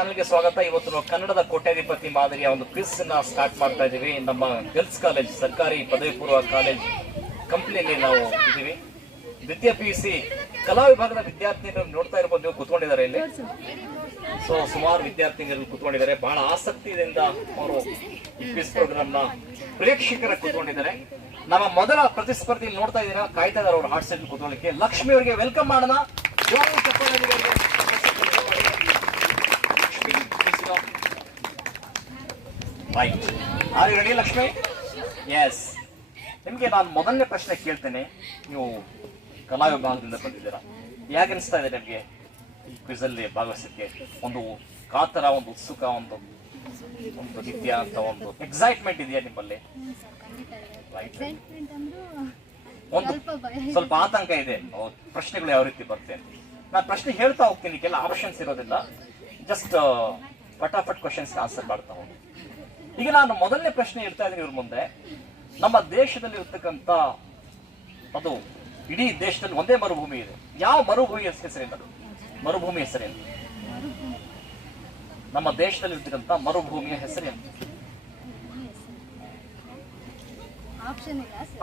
ಚಾನಲ್ಗೆ ಸ್ವಾಗತ. ಇವತ್ತು ನಾವು ಕನ್ನಡದ ಕೋಟ್ಯಾಧಿಪತಿ ಮಾದರಿಯ ಒಂದು ಕ್ವಿಸ್ ಸ್ಟಾರ್ಟ್ ಮಾಡ್ತಾ ಇದ್ದೀವಿ ನಮ್ಮ ಗರ್ಲ್ಸ್ ಕಾಲೇಜ್, ಸರ್ಕಾರಿ ಪದವಿ ಪೂರ್ವ ಕಾಲೇಜ್ ಕಂಪ್ನಿಯಲ್ಲಿ ನಾವು ಇದ್ದೀವಿ. ದ್ವಿತೀಯ ಪಿ ಯು ಸಿ ಕಲಾ ವಿಭಾಗದ ವಿದ್ಯಾರ್ಥಿನಿಗಳು ನೋಡ್ತಾ ಇರ್ಬೋದು ನೀವು ಕೂತ್ಕೊಂಡಿದ್ದಾರೆ ಇಲ್ಲಿ. ಸೊ ಸುಮಾರು ವಿದ್ಯಾರ್ಥಿನಿಗಳು ಕೂತ್ಕೊಂಡಿದ್ದಾರೆ. ಬಹಳ ಆಸಕ್ತಿಯಿಂದ ಅವರು ಕ್ವಿಸ್ ಪ್ರೋಗ್ರಾಮ್ನ ಪ್ರೇಕ್ಷಕರ ಕೂತ್ಕೊಂಡಿದ್ದಾರೆ. ನಮ್ಮ ಮೊದಲ ಪ್ರತಿಸ್ಪರ್ಧಿ ನೋಡ್ತಾ ಇದ್ದೀರಾ? ಕಾಯ್ತಾ ಇದ್ದಾರೆ ಅವರು ಹಾಟ್ ಸೆಟ್ ಕೂತ್ಕೊಳ್ಳಿಕ್ಕೆ. ಲಕ್ಷ್ಮಿ ಅವರಿಗೆ ವೆಲ್ಕಮ್ ಮಾಡೋಣ. Right. Are ready ready, Lakshmi yes ನಿಮಗೆ ನಾನು ಮೊದಲನೇ ಪ್ರಶ್ನೆ ಕೇಳ್ತೇನೆ. ನೀವು ಕಲಾ ವಿಭಾಗದಿಂದ ಬಂದಿದ್ದೀರಾ. ಯಾಕೆ ಅನಿಸ್ತಾ ಇದೆ ನಿಮಗೆ ಈ ಕ್ವಿಜ್ ಅಲ್ಲಿ ಭಾಗವಹಿಸಕ್ಕೆ? ಒಂದು ಕಾತರ ಒಂದು ಉತ್ಸುಕ ಒಂದು ಒಂದು ನಿತ್ಯ ಅಂತ ಒಂದು ಎಕ್ಸೈಟ್ಮೆಂಟ್ ಇದೆಯಾ ನಿಮ್ಮಲ್ಲಿ? ಒಂದು ಸ್ವಲ್ಪ ಆತಂಕ ಇದೆ. ಪ್ರಶ್ನೆಗಳು ಯಾವ ರೀತಿ ಬರ್ತೇನೆ ನಾನು ಪ್ರಶ್ನೆ ಹೇಳ್ತಾ ಹೋಗ್ತೀನಿ. ಕೆಲ ಆಪ್ಷನ್ಸ್ ಇರೋದಿಲ್ಲ. ಜಸ್ಟ್ ಪಟಾಪಟ್ ಕ್ವಶನ್ಸ್ ಆನ್ಸರ್ ಮಾಡ್ತಾ ಹೋಗಿ. ಈಗ ನಾನು ಮೊದಲನೇ ಪ್ರಶ್ನೆ ಇಡ್ತಾ ಇದ್ದೀನಿ ಇವ್ರ ಮುಂದೆ. ನಮ್ಮ ದೇಶದಲ್ಲಿ ಇರ್ತಕ್ಕಂಥ ಅದು ಇಡೀ ದೇಶದಲ್ಲಿ ಒಂದೇ ಮರುಭೂಮಿ ಇದೆ. ಯಾವ ಮರುಭೂಮಿ ಹೆಸರಿಂದ ಅದು ಮರುಭೂಮಿ ಹೆಸರೇನು? ನಮ್ಮ ದೇಶದಲ್ಲಿ ಇರ್ತಕ್ಕಂಥ ಮರುಭೂಮಿಯ ಹೆಸರೇನು?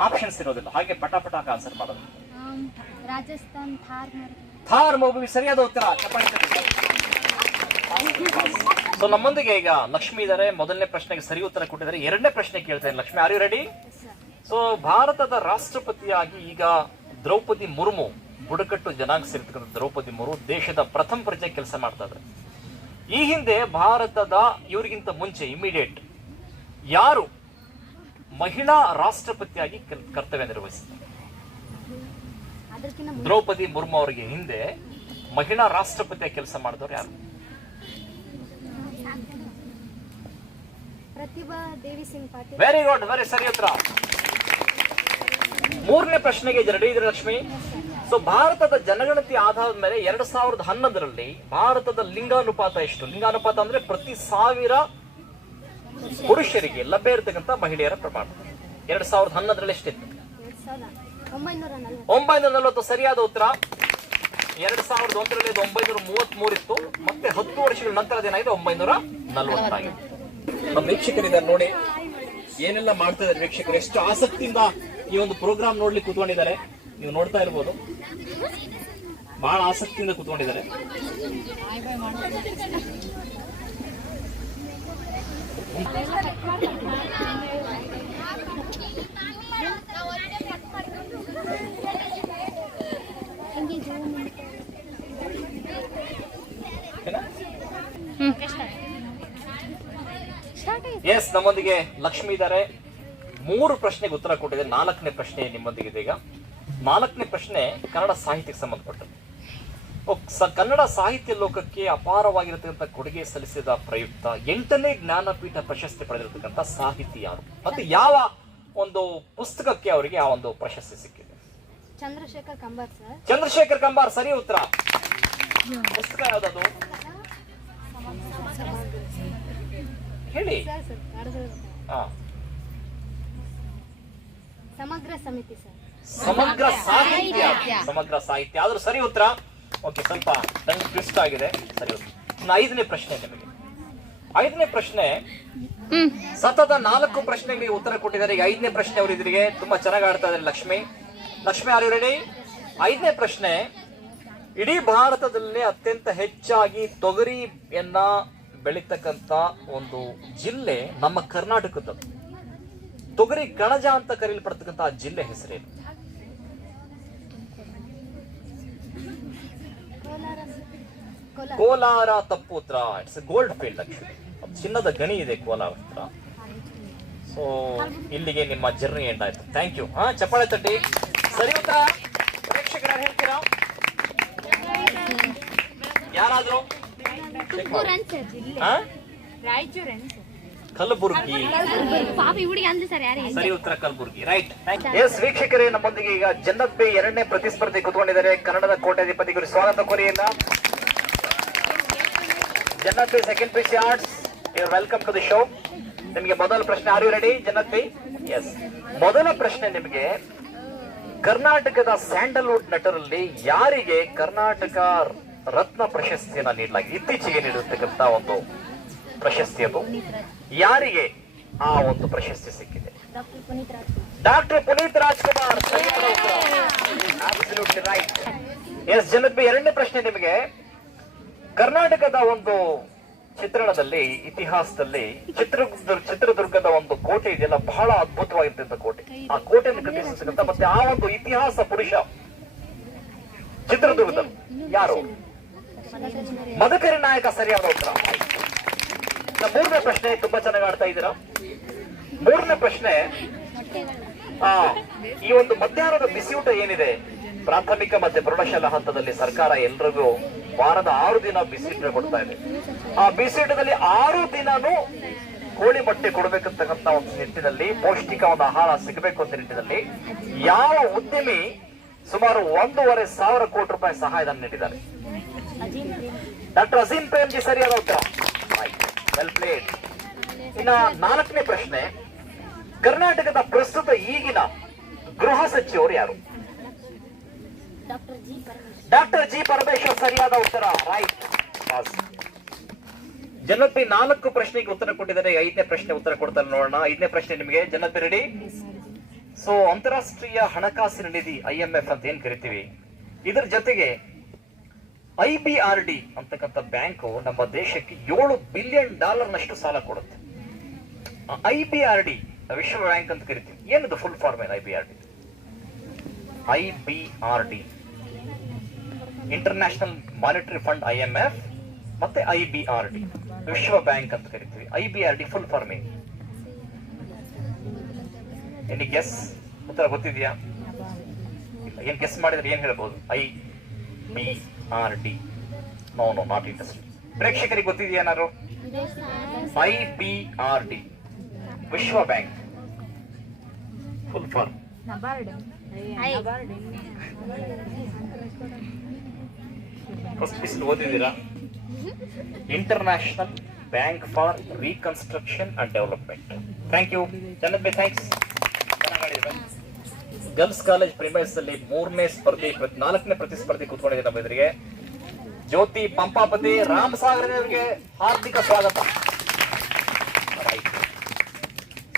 ಆಪ್ಷನ್ಸ್ ಇರೋದಿಲ್ಲ. ಹಾಗೆ ಪಟಾಪಟ ಆನ್ಸರ್ ಮಾಡೋದು. ರಾಜಸ್ಥಾನ್ ಥಾರ್ ಮರುಭೂಮಿ. ಸರಿಯಾದ ಉತ್ತರ. ಚಪ್ಪಾಳೆ. ಸೊ ನಮ್ಮೊಂದಿಗೆ ಈಗ ಲಕ್ಷ್ಮಿ ಇದ್ದಾರೆ ಮೊದಲನೇ ಪ್ರಶ್ನೆಗೆ ಸರಿ ಉತ್ತರ ಕೊಟ್ಟಿದ್ದಾರೆ. ಎರಡನೇ ಪ್ರಶ್ನೆ ಕೇಳ್ತೇನೆ Lakshmi. Are you ready so ಭಾರತದ ರಾಷ್ಟ್ರಪತಿಯಾಗಿ ಈಗ ದ್ರೌಪದಿ ಮುರ್ಮು ಬುಡಕಟ್ಟು ಜನಾಂಗ ಸೇರ್ತಕ್ಕಂಥ ದ್ರೌಪದಿ ಮುರ್ಮು ದೇಶದ ಪ್ರಥಮ ಪ್ರಜೆ ಕೆಲಸ ಮಾಡ್ತಾ ಇದ್ದಾರೆ. ಈ ಹಿಂದೆ ಭಾರತದ ಇವರಿಗಿಂತ ಮುಂಚೆ ಇಮಿಡಿಯೇಟ್ ಯಾರು ಮಹಿಳಾ ರಾಷ್ಟ್ರಪತಿಯಾಗಿ ಕರ್ತವ್ಯ ನಿರ್ವಹಿಸಿದ್ದಾರೆ? ಮುಂಚೆ. ದ್ರೌಪದಿ ಮುರ್ಮು ಅವರಿಗೆ ಹಿಂದೆ ಮಹಿಳಾ ರಾಷ್ಟ್ರಪತಿಯ ಕೆಲಸ ಮಾಡಿದವರು ಯಾರು? Pratibha Devi Singh Patil. Very good very ಸರಿ ಉತ್ತರ. ಮೂರನೇ ಪ್ರಶ್ನೆಗೆ ರೆಡಿ ಇದ್ರೆ ಲಕ್ಷ್ಮಿ? ಸೊ ಭಾರತದ ಜನಗಣತಿ ಆಧಾರದ ಮೇಲೆ ಎರಡ್ ಸಾವಿರದ ಹನ್ನೊಂದರಲ್ಲಿ ಭಾರತದ ಲಿಂಗಾನುಪಾತ ಎಷ್ಟು? ಲಿಂಗಾನುಪಾತ ಅಂದ್ರೆ ಪ್ರತಿ ಸಾವಿರ ಪುರುಷರಿಗೆ ಲಭ್ಯ ಇರತಕ್ಕಂತ ಮಹಿಳೆಯರ ಪ್ರಮಾಣ. ಎರಡ್ ಸಾವಿರದ ಹನ್ನೊಂದರಲ್ಲಿ ಎಷ್ಟಿತ್ತು? ಒಂಬೈನೂರ ನಲವತ್ತು. ಸರಿಯಾದ ಉತ್ತರ. ಎರಡ್ ಸಾವಿರದ ಒಂದರಲ್ಲಿ ಒಂಬೈನೂರ ಮೂವತ್ತ್ ಇತ್ತು ಮತ್ತೆ ಹತ್ತು ವರ್ಷಗಳ ನಂತರ ಏನಾಗಿದೆ ಒಂಬೈನೂರ ನಲವತ್ತಾಗಿದೆ ನಮ್ಮ ವೀಕ್ಷಕರಿದ್ದಾರೆ ನೋಡಿ ಏನೆಲ್ಲ ಮಾಡ್ತಾ ಇದ್ದಾರೆ ವೀಕ್ಷಕರು? ಎಷ್ಟು ಆಸಕ್ತಿಯಿಂದ ಈ ಒಂದು ಪ್ರೋಗ್ರಾಮ್ ನೋಡ್ಲಿಕ್ಕೆ ಕೂತ್ಕೊಂಡಿದ್ದಾರೆ. ನೀವು ನೋಡ್ತಾ ಇರ್ಬೋದು. ಬಹಳ ಆಸಕ್ತಿಯಿಂದ ಕೂತ್ಕೊಂಡಿದ್ದಾರೆ ಹೆಂಗೆ ಜೀವನ ಓಕೆನಾ ಸ್ಟಾರ್ಟ್ ಆಯ್ತು ಎಸ್ ನಮ್ಮೊಂದಿಗೆ ಲಕ್ಷ್ಮಿ ಇದ್ದಾರೆ. ಮೂರು ಪ್ರಶ್ನೆಗೆ ಉತ್ತರ ಕೊಟ್ಟಿದೆ. ನಾಲ್ಕನೇ ಪ್ರಶ್ನೆ ನಿಮ್ಮೊಂದಿಗೆ ಇದೆ ಈಗ ನಾಲ್ಕನೇ ಪ್ರಶ್ನೆ ಕನ್ನಡ ಸಾಹಿತ್ಯಕ್ಕೆ ಸಂಬಂಧಪಟ್ಟದ್ದು. ಕನ್ನಡ ಸಾಹಿತ್ಯ ಲೋಕಕ್ಕೆ ಅಪಾರವಾಗಿರತಕ್ಕಂಥ ಕೊಡುಗೆ ಸಲ್ಲಿಸಿದ ಪ್ರಯುಕ್ತ ಎಂಟನೇ ಜ್ಞಾನಪೀಠ ಪ್ರಶಸ್ತಿ ಪಡೆದಿರತಕ್ಕಂಥ ಸಾಹಿತಿ ಯಾರು? ಮತ್ತು ಯಾವ ಒಂದು ಪುಸ್ತಕಕ್ಕೆ ಅವರಿಗೆ ಆ ಒಂದು ಪ್ರಶಸ್ತಿ ಸಿಕ್ಕಿದೆ? ಚಂದ್ರಶೇಖರ್ ಕಂಬಾರ್ ಸರ್. ಚಂದ್ರಶೇಖರ್ ಕಂಬಾರ್ ಸರಿ ಉತ್ತರ. ಪುಸ್ತಕ ಯಾವ್ದದು? ಹೇಳಿ. ಸರ್ ಸರ್ ಕಡ್ದು ಸಮಗ್ರ ಸಮಿತಿ ಸರ್. ಸಮಗ್ರ ಸಾಹಿತ್ಯ. ಸಮಗ್ರ ಸಾಹಿತ್ಯ. ಆದ್ರೂ ಸರಿ ಉತ್ತರ? ಓಕೆ ಸ್ವಲ್ಪ ನಂಗೆ ಟ್ವಿಸ್ಟ್ ಆಗಿದೆ. ಸರಿ ಉತ್ತರ. ಇನ್ನು ಐದನೇ ಪ್ರಶ್ನೆ ನಿಮಗೆ. ಐದನೇ ಪ್ರಶ್ನೆ ಸತತ ನಾಲ್ಕು ಪ್ರಶ್ನೆಗಳಿಗೆ ಉತ್ತರ ಕೊಟ್ಟಿದ್ದಾರೆ. ಈಗ ಐದನೇ ಪ್ರಶ್ನೆ ಅವರು ಇದ್ರಿಗೆ ತುಂಬಾ ಚೆನ್ನಾಗಿ ಆಡ್ತಾ ಇದ್ದಾರೆ ಲಕ್ಷ್ಮಿ. ಲಕ್ಷ್ಮಿ ಆರ್ ರೆಡಿ ಐದನೇ ಪ್ರಶ್ನೆ ಇಡೀ ಭಾರತದಲ್ಲೇ ಅತ್ಯಂತ ಹೆಚ್ಚಾಗಿ ತೊಗರಿಯನ್ನ ಬೆಳೀತಕ್ಕಂತ ಒಂದು ಜಿಲ್ಲೆ ನಮ್ಮ ಕರ್ನಾಟಕದ್ದು. ತೊಗರಿ ಕಣಜ ಅಂತ ಕರೆಯಲ್ಪಡ್ತಕ್ಕಂಥ ಜಿಲ್ಲೆ ಹೆಸರೇನು? ಕೋಲಾರ ತಪ್ಪು ಉತ್ತರ ಇಟ್ಸ್ ಗೋಲ್ಡ್ ಫೀಲ್ಡ್ ಚಿನ್ನದ ಗಣಿ ಇದೆ ಕೋಲಾರ ಹತ್ರ. ಸೊ ಇಲ್ಲಿಗೆ ನಿಮ್ಮ ಜರ್ನಿ ಎಂಡ್ ಆಯ್ತು. ಥ್ಯಾಂಕ್ ಯು ಹಾ, ಚಪ್ಪಾಳೆ ತಟ್ಟಿ. ಸರಿ ಉತ್ತರ. ಕಲಬುರ್ಗಿ. ಸರಿ ಉತ್ತರ ಕಲಬುರ್ಗಿ. ರೈಟ್ ಎಸ್ ವೀಕ್ಷಕರೇ ನಮ್ಮೊಂದಿಗೆ ಈಗ ಜನ್ನಬ್ಬೆ ಎರಡನೇ ಪ್ರತಿಸ್ಪರ್ಧಿ ಕೂತ್ಕೊಂಡಿದ್ದಾರೆ. ಕನ್ನಡದ ಕೋಟ್ಯಾಧಿಪತಿಗಳು ಸ್ವಾಗತ ಕೋರಿಯಿಂದ Jannabbe second P C arts welcome to the show ನಿಮಗೆ ಮೊದಲ ಪ್ರಶ್ನೆ are you ready Jannabbe yes ಮೊದಲ ಪ್ರಶ್ನೆ ನಿಮಗೆ ಕರ್ನಾಟಕದ ಸ್ಯಾಂಡಲ್ವುಡ್ ನಟರಲ್ಲಿ ಯಾರಿಗೆ ಕರ್ನಾಟಕ ರತ್ನ ಪ್ರಶಸ್ತಿಯನ್ನ ನೀಡಲಾಗಿದೆ. ಇತ್ತೀಚೆಗೆ ನೀಡಿರ್ತಕ್ಕಂಥ ಒಂದು ಪ್ರಶಸ್ತಿ ಅದು ಯಾರಿಗೆ ಆ ಒಂದು ಪ್ರಶಸ್ತಿ ಸಿಕ್ಕಿದೆ? ಡಾಕ್ಟರ್ ಪುನೀತ್ ರಾಜ್ಕುಮಾರ್. ಎಸ್ ಜನಪಿ ಎರಡನೇ ಪ್ರಶ್ನೆ ನಿಮಗೆ. ಕರ್ನಾಟಕದ ಒಂದು ಚಿತ್ರಣದಲ್ಲಿ, ಇತಿಹಾಸದಲ್ಲಿ ಚಿತ್ರದುರ್ಗ ಚಿತ್ರದುರ್ಗದ ಒಂದು ಕೋಟೆ ಇದೆಯಲ್ಲ, ಬಹಳ ಅದ್ಭುತವಾಗಿರ್ತಕ್ಕಂಥ ಕೋಟೆ. ಆ ಕೋಟೆಯನ್ನು ಕಟ್ಟಿಸಿರ್ತಕ್ಕಂಥ ಮತ್ತೆ ಆ ಒಂದು ಇತಿಹಾಸ ಪುರುಷ ಚಿತ್ರದುರ್ಗದ ಯಾರು? ಮದಕರಿ ನಾಯಕ ಸರಿಯಾದ ಉತ್ತರ. ಮೂರನೇ ಪ್ರಶ್ನೆ ತುಂಬಾ ಚೆನ್ನಾಗಿ ಆಡ್ತಾ ಇದ್ದೀರಾ? ಮೂರನೇ ಪ್ರಶ್ನೆ ಆ, ಈ ಒಂದು ಮಧ್ಯಾಹ್ನದ ಬಿಸಿಯೂಟ ಏನಿದೆ? ಪ್ರಾಥಮಿಕ ಮತ್ತೆ ಪ್ರೌಢಶಾಲಾ ಹಂತದಲ್ಲಿ ಸರ್ಕಾರ ಎಲ್ರಿಗೂ ವಾರದ ಆರು ದಿನ ಬಿಸಿಯೂಟ ಕೊಡ್ತಾ ಇದೆ. ಆ ಬಿಸಿಯೂಟದಲ್ಲಿ ಆರು ದಿನನೂ ಕೋಳಿ ಮೊಟ್ಟೆ ಕೊಡ್ಬೇಕಂತಕ್ಕಂತ ಒಂದು ನಿಟ್ಟಿನಲ್ಲಿ ಪೌಷ್ಟಿಕ ಒಂದು ಆಹಾರ ಸಿಗಬೇಕು ಅಂತ ನಿಟ್ಟಿನಲ್ಲಿ ಯಾವ ಉದ್ಯಮಿ ಸುಮಾರು ಒಂದೂವರೆ ಸಾವಿರ ಕೋಟಿ ರೂಪಾಯಿ ಸಹಾಯಧನ ನೀಡಿದ್ದಾರೆ. ಡಾಕ್ಟರ್ ಅಜೀಂ ಪ್ರೇಮ್ಜಿ ಸರಿಯಾದ ಉತ್ತರ. ವೆಲ್ ಪ್ಲೇಡ್ ಇನ್ನ ನಾಲ್ಕನೇ ಪ್ರಶ್ನೆ ಕರ್ನಾಟಕದ ಪ್ರಸ್ತುತ ಈಗಿನ ಗೃಹ ಸಚಿವರು ಯಾರು? Doctor G Parameshwar. Doctor G Parameshwar ಸರಿಯಾದ ಉತ್ತರ. ರೈಟ್ ಜನಪಿ ನಾಲ್ಕು ಪ್ರಶ್ನೆಗೆ ಉತ್ತರ ಕೊಟ್ಟಿದ್ದಾರೆ. ಐದನೇ ಪ್ರಶ್ನೆ ಉತ್ತರ ಕೊಡ್ತಾರೆ ನೋಡೋಣ. ಐದನೇ ಪ್ರಶ್ನೆ ನಿಮಗೆ. ಜನಪಿ ರೆಡಿ ಸೊ ಅಂತಾರಾಷ್ಟ್ರೀಯ ಹಣಕಾಸಿನ ನಿಧಿ ಐ ಎಂ ಎಫ್ ಅಂತ ಏನ್ ಕರಿತೀವಿ? ಇದರ ಜೊತೆಗೆ ಐ ಬಿ ಆರ್ ಡಿ ಅಂತಕ್ಕಂಥ ಬ್ಯಾಂಕು ನಮ್ಮ ದೇಶಕ್ಕೆ ಏಳು ಬಿಲಿಯನ್ ಡಾಲರ್ ನಷ್ಟು ಸಾಲ ಕೊಡುತ್ತೆ. ಐ ಬಿ ಆರ್ ಡಿ ವಿಶ್ವ ಬ್ಯಾಂಕ್ ಅಂತ ಕರಿತೀವಿ. ಏನದು ಫುಲ್ ಫಾರ್ಮ್ ಏನು I B R D? I B R D. International monetary fund I M F ಮತ್ತೆ ಐ ಬಿ ಆರ್ ಡಿ. ವಿಶ್ವ ಬ್ಯಾಂಕ್ ಅಂತ ಕರಿತೀವಿ. I B R D full form ಏನು? ಎನಿ ಗೆಸ್ ಉತ್ತರ ಗೊತ್ತಿದೆಯಾ? ಇಲ್ಲ, ಏನ್ ಗೆಸ್ ಮಾಡಿದ್ರೆ ಏನ್ ಹೇಳ್ಬೋದು? I B R D. No no not ಪ್ರೇಕ್ಷಕರಿಗೆ ಗೊತ್ತಿದೆಯಾ ಏನಾರು ಐ ಬಿ ಆರ್ ಡಿ. ವಿಶ್ವ bank. Full form ಓದಿದ್ದೀರಾ? International bank for reconstruction and development thank you ಜನಕ್ಕೆ ಥ್ಯಾಂಕ್ಸ್ ಗರ್ಲ್ಸ್ ಕಾಲೇಜ್ ಪ್ರಿಮೈಸ್ ಅಲ್ಲಿ ಮೂರನೇ ಸ್ಪರ್ಧೆ ಪ್ರತಿ- ನಾಲ್ಕನೇ ಪ್ರತಿಸ್ಪರ್ಧಿ ಕೂತ್ಕೊಂಡಿದೆ ನಮ್ಮ ಎದುರಿಗೆ. ಜ್ಯೋತಿ ಪಂಪಾಪತಿ ರಾಮ್ ಸಾಗರ್ ಅವರಿಗೆ ಹಾರ್ದಿಕ ಸ್ವಾಗತ.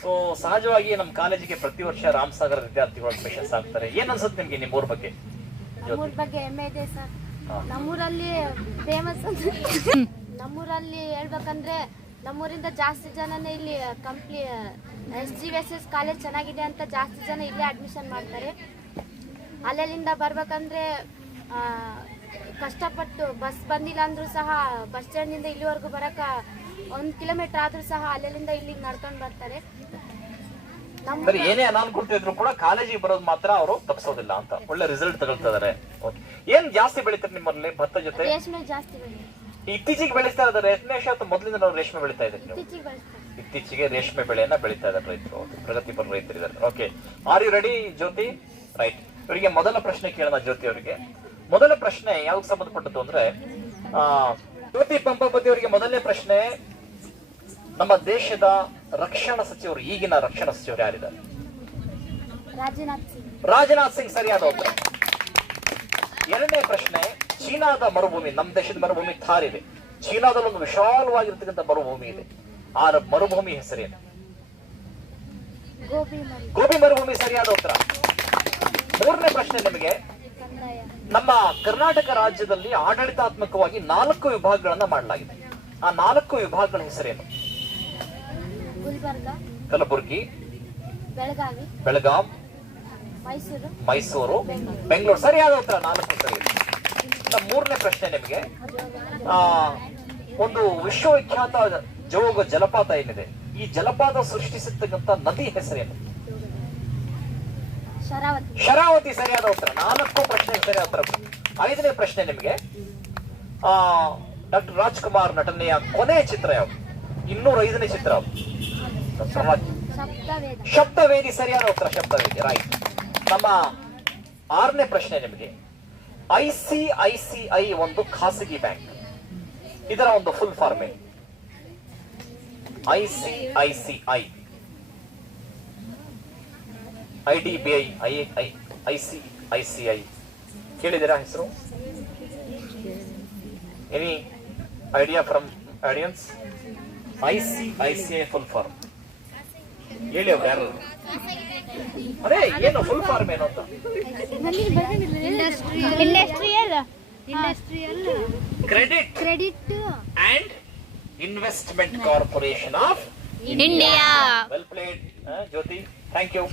ಸೊ ಸಹಜವಾಗಿ ನಮ್ಮ ಕಾಲೇಜಿಗೆ ಪ್ರತಿ ವರ್ಷ ರಾಮ್ ಸಾಗರ್ ವಿದ್ಯಾರ್ಥಿಗಳು ಅಡ್ಮಿಷನ್ಸ್ ಆಗ್ತಾರೆ. ಏನ್ ಅನ್ಸುತ್ತೆ ನಿಮ್ಗೆ ನಿಮ್ಮ ಊರ್ ಬಗ್ಗೆ? ನಮ್ಮೂರ್ ಬಗ್ಗೆ ಹೆಮ್ಮೆ ಇದೆ ಸರ್. ನಮ್ಮೂರಲ್ಲಿ ಫೇಮಸ್ ನಮ್ಮೂರಲ್ಲಿ ಹೇಳ್ಬೇಕಂದ್ರೆ ನಮ್ಮೂರಿಂದ ಜಾಸ್ತಿ ಜನನೇ ಇಲ್ಲಿ Kampli S G S S college ಚೆನ್ನಾಗಿದೆ ಅಂತ ಜಾಸ್ತಿ ಜನ ಇಲ್ಲೇ ಅಡ್ಮಿಷನ್ ಮಾಡ್ತಾರೆ. ಅಲ್ಲೆಲ್ಲಿಂದ ಬರ್ಬೇಕಂದ್ರೆ ಕಷ್ಟಪಟ್ಟು ಬಸ್ ಬಂದಿಲ್ಲ ಅಂದ್ರೂ ಸಹ ಬಸ್ ಸ್ಟ್ಯಾಂಡಿಂದ ಇಲ್ಲಿವರೆಗೂ ಬರಕ ಒಂದ್ ಕಿಲೋಮೀಟರ್ ಆದ್ರೂ ಸಹ ಅಲ್ಲೆಲ್ಲಿಂದ ಇಲ್ಲಿಗೆ ನಡ್ಕೊಂಡು ಬರ್ತಾರೆ. ಅಂದ್ರೆ ಏನೇ ಅನಾನುಕೂಲತೆ ಇದ್ರು ಕೂಡ ಕಾಲೇಜಿಗೆ ಬರೋದು ಮಾತ್ರ ಅವರು ತಪ್ಪಿಸೋದಿಲ್ಲ ಅಂತ. ಒಳ್ಳೆ ರಿಸಲ್ಟ್ ತಗೊಳ್ತಾ ಇದಾರೆ. Okay. ಏನ್ ಜಾಸ್ತಿ ಬೆಳಿತಾರೆ ನಿಮ್ಮಲ್ಲಿ ಭತ್ತ ಜೊತೆ? ರೇಷ್ಮೆ ಜಾಸ್ತಿ ಬೆಳೆ ಇತ್ತೀಚೆಗೆ ಬೆಳೆಸ್ತಾ ಇದ್ದಾರೆ ರೇಷ್ಮೆ ಅಥವಾ ಮೊದಲಿಂದ ನಾವು ರೇಷ್ಮೆ ಬೆಳಿತಾ ಇದ್ದೀವಿ ಇತ್ತೀಚೆಗೆ ರೇಷ್ಮೆ ಬೆಳೆಯನ್ನ ಬೆಳೀತಾ ಇದ್ದಾರೆ ರೈತರು. ಪ್ರಗತಿಪರ ರೈತರಿದ್ದಾರೆ okay are you ready Jyothi? Right ಇವರಿಗೆ ಮೊದಲ ಪ್ರಶ್ನೆ ಕೇಳೋಣ ಜ್ಯೋತಿ ಅವರಿಗೆ. ಮೊದಲ ಪ್ರಶ್ನೆ ಯಾವ್ದು ಸಂಬಂಧಪಟ್ಟದ್ದು ಅಂದ್ರೆ ಆ ಜ್ಯೋತಿ ಪಂಪಾಪತಿ ಅವರಿಗೆ ಮೊದಲನೇ ಪ್ರಶ್ನೆ ನಮ್ಮ ದೇಶದ ರಕ್ಷಣಾ ಸಚಿವರು ಈಗಿನ ರಕ್ಷಣಾ ಸಚಿವರು ಯಾರಿದ್ದಾರೆ? ರಾಜನಾಥ್ ಸಿಂಗ್. ರಾಜನಾಥ್ ಸಿಂಗ್ ಸರಿಯಾದ ಉತ್ತರ. ಎರಡನೇ ಪ್ರಶ್ನೆ ಚೀನಾದ ಮರುಭೂಮಿ ನಮ್ಮ ದೇಶದ ಮರುಭೂಮಿ ಥಾರ್ ಇದೆ. ಚೀನಾದಲ್ಲಿ ಒಂದು ವಿಶಾಲವಾಗಿರ್ತಕ್ಕಂಥ ಮರುಭೂಮಿ ಇದೆ. ಆ ಮರುಭೂಮಿ ಹೆಸರೇನು? ಗೋಬಿ ಮರಿ ಗೋಬಿ ಮರುಭೂಮಿ ಸರಿಯಾದ ಉತ್ತರ. ಮೂರನೇ ಪ್ರಶ್ನೆ ನಿಮಗೆ. ನಮ್ಮ ಕರ್ನಾಟಕ ರಾಜ್ಯದಲ್ಲಿ ಆಡಳಿತಾತ್ಮಕವಾಗಿ ನಾಲ್ಕು ವಿಭಾಗಗಳನ್ನ ಮಾಡಲಾಗಿದೆ. ಆ ನಾಲ್ಕು ವಿಭಾಗಗಳ ಹೆಸರೇನು? ಕಲಬುರ್ಗಿ ಬೆಳಗಾಂ ಮೈಸೂರು ಮೈಸೂರು ಬೆಂಗಳೂರು. ಸರಿಯಾದ ಉತ್ತರ ನಾಲ್ಕು ಸರಿ. ಮೂರನೇ ಪ್ರಶ್ನೆ ನಿಮಗೆ. ಒಂದು ವಿಶ್ವವಿಖ್ಯಾತ ಜೋಗ ಜಲಪಾತ ಏನಿದೆ ಈ ಜಲಪಾತ ಸೃಷ್ಟಿಸಿರ್ತಕ್ಕಂಥ ನದಿ ಹೆಸರೇನು? ಶರಾವತಿ. ಸರಿಯಾದ ಉತ್ತರ. ನಾಲ್ಕು ಪ್ರಶ್ನೆ ಸರಿಯಾದ ಉತ್ತರ. ಐದನೇ ಪ್ರಶ್ನೆ ನಿಮಗೆ. ಆ ಡಾಕ್ಟರ್ ರಾಜ್ಕುಮಾರ್ ನಟನೆಯ ಕೊನೆಯ ಚಿತ್ರ ಯಾವುದು? ಇನ್ನೂರ ಐದನೇ ಚಿತ್ರ ಶಬ್ದವೇದಿ ಸರಿಯಾದ ಉತ್ತರ ಶಬ್ದವೇದಿ. ರೈಟ್ ನಮ್ಮ ಆರನೇ ಪ್ರಶ್ನೆ ನಿಮಗೆ. I C I C I ಒಂದು ಖಾಸಗಿ ಬ್ಯಾಂಕ್. ಇದರ ಒಂದು ಫುಲ್ ಫಾರ್ಮ್ ಏನು? I C I C I. I D B I I I I C I. C I ಕೇಳಿದ್ದೀರಾ ಹೆಸರು? Any idea from audience I C I C I full form ಹೇಳಿ ಅವ್ರು ಯಾರು? ಅದೇ ಏನು ಫುಲ್ ಫಾರ್ಮ್ ಏನು ಅಂತ? Industrial industrial credit credit and investment corporation of India well played Jyothi thank you